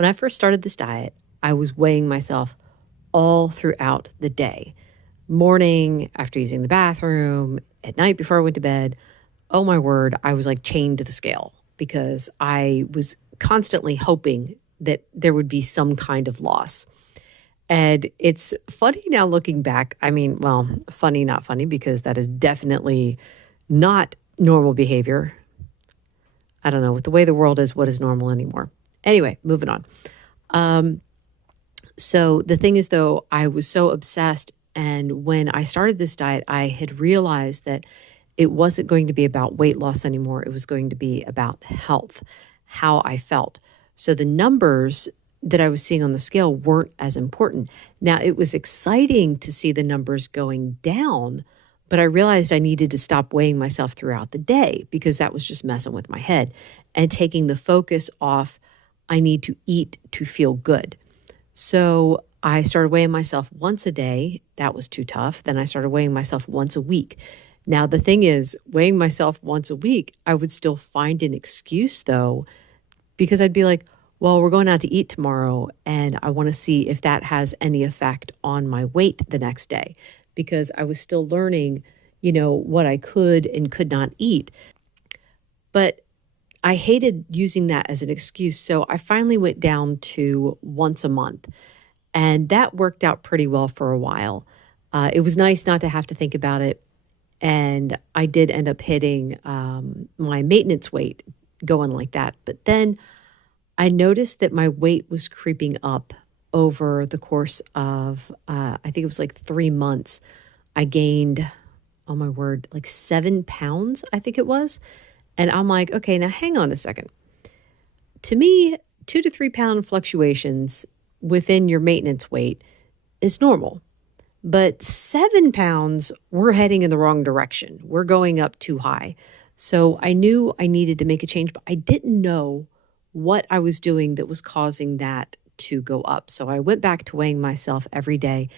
When I first started this diet, I was weighing myself all throughout the day. Morning, after using the bathroom, at night before I went to bed. Oh my word, I was like chained to the scale because I was constantly hoping that there would be some kind of loss. And it's funny now looking back. I mean, well, funny, not funny, because that is definitely not normal behavior. I don't know, with the way the world is, what is normal anymore? Anyway, moving on. So the thing is, though, I was so obsessed. And when I started this diet, I had realized that it wasn't going to be about weight loss anymore. It was going to be about health, how I felt. So the numbers that I was seeing on the scale weren't as important. Now, it was exciting to see the numbers going down, but I realized I needed to stop weighing myself throughout the day because that was just messing with my head and taking the focus off, I need to eat to feel good. So I started weighing myself once a day. That was too tough. Then I started weighing myself once a week. Now, the thing is, weighing myself once a week, I would still find an excuse, though, because I'd be like, well, we're going out to eat tomorrow, and I want to see if that has any effect on my weight the next day, because I was still learning, what I could and could not eat. But I hated using that as an excuse. So I finally went down to once a month, and that worked out pretty well for a while. It was nice not to have to think about it. And I did end up hitting my maintenance weight going like that. But then I noticed that my weight was creeping up over the course of, I think it was like 3 months. I gained, oh my word, like 7 pounds, I think it was. And I'm like, okay, now hang on a second. To me, 2 to 3 pound fluctuations within your maintenance weight is normal. But 7 pounds, we're heading in the wrong direction. We're going up too high. So I knew I needed to make a change, but I didn't know what I was doing that was causing that to go up. So I went back to weighing myself every day.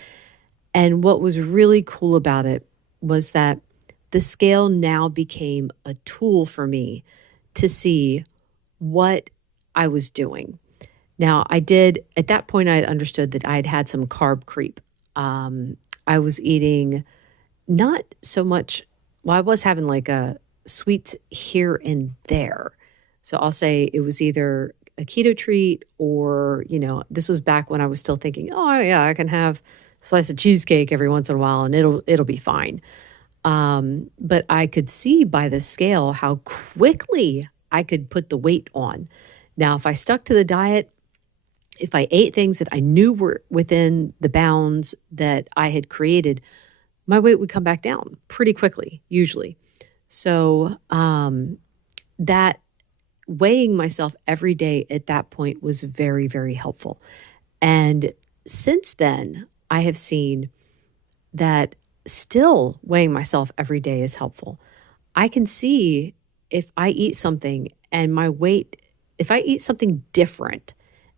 And what was really cool about it was that the scale now became a tool for me to see what I was doing. Now, at that point, I had understood that I had had some carb creep. I was eating not so much, well, I was having like sweets here and there. So I'll say it was either a keto treat or, this was back when I was still thinking, oh yeah, I can have a slice of cheesecake every once in a while and it'll be fine. But I could see by the scale how quickly I could put the weight on. Now, if I stuck to the diet, if I ate things that I knew were within the bounds that I had created, my weight would come back down pretty quickly, usually. So that weighing myself every day at that point was very, very helpful. And since then, I have seen that still weighing myself every day is helpful. I can see if I eat something and my weight, if I eat something different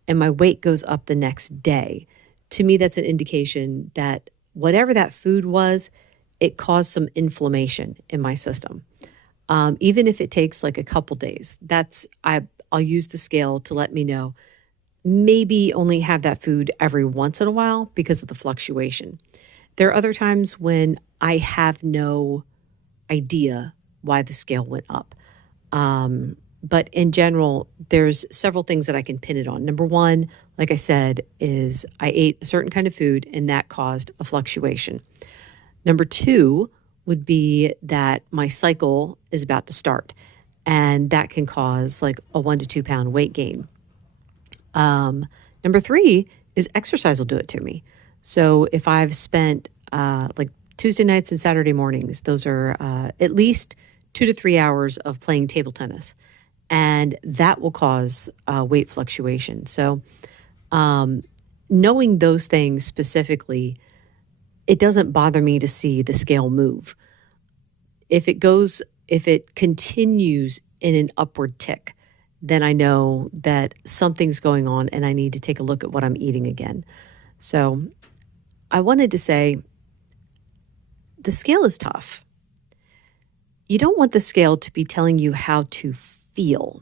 and my weight goes up the next day, to me, that's an indication that whatever that food was, it caused some inflammation in my system. Even if it takes like a couple days, I'll use the scale to let me know. Maybe only have that food every once in a while because of the fluctuation. There are other times when I have no idea why the scale went up. But in general, there's several things that I can pin it on. Number one, like I said, is I ate a certain kind of food and that caused a fluctuation. Number two would be that my cycle is about to start, and that can cause like a 1 to 2 pound weight gain. Number three is exercise will do it to me. So if I've spent like Tuesday nights and Saturday mornings, those are at least 2 to 3 hours of playing table tennis, and that will cause weight fluctuation. So knowing those things specifically, it doesn't bother me to see the scale move. If it continues in an upward tick, then I know that something's going on and I need to take a look at what I'm eating again. So I wanted to say the scale is tough. You don't want the scale to be telling you how to feel,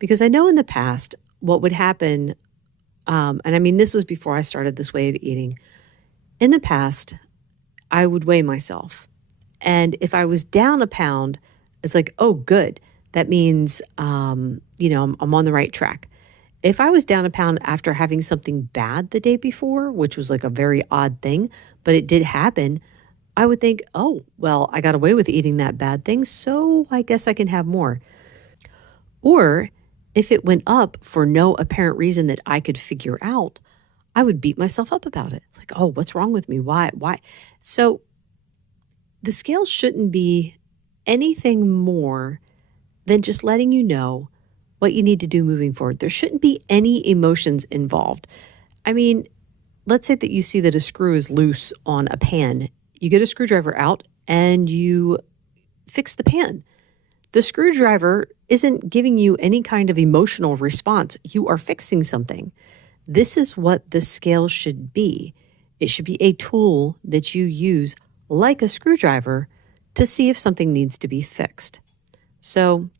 because I know in the past what would happen And I mean, this was before I started this way of eating. In the past, I would weigh myself. And if I was down a pound, it's like, oh, good. That means, I'm on the right track. If I was down a pound after having something bad the day before, which was like a very odd thing, but it did happen, I would think, oh, well, I got away with eating that bad thing, so I guess I can have more. Or if it went up for no apparent reason that I could figure out, I would beat myself up about it. It's like, oh, what's wrong with me? Why? Why? So the scale shouldn't be anything more than just letting you know what you need to do moving forward. There shouldn't be any emotions involved. I mean, let's say that you see that a screw is loose on a pan. You get a screwdriver out and you fix the pan. The screwdriver isn't giving you any kind of emotional response. You are fixing something. This is what the scale should be. It should be a tool that you use like a screwdriver to see if something needs to be fixed. So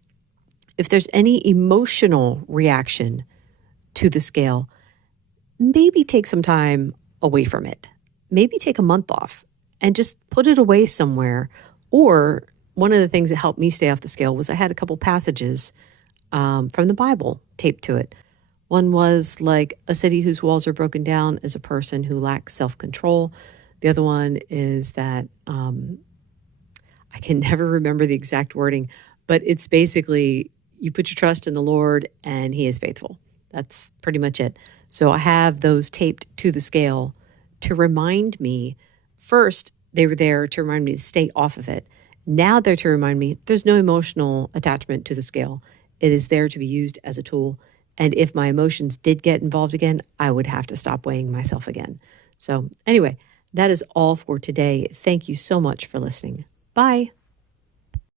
if there's any emotional reaction to the scale, maybe take some time away from it. Maybe take a month off and just put it away somewhere. Or one of the things that helped me stay off the scale was I had a couple passages from the Bible taped to it. One was like, a city whose walls are broken down is a person who lacks self-control. The other one is that I can never remember the exact wording, but it's basically you put your trust in the Lord and he is faithful. That's pretty much it. So I have those taped to the scale to remind me. First, they were there to remind me to stay off of it. Now they're to remind me there's no emotional attachment to the scale. It is there to be used as a tool. And if my emotions did get involved again, I would have to stop weighing myself again. So anyway, that is all for today. Thank you so much for listening. Bye.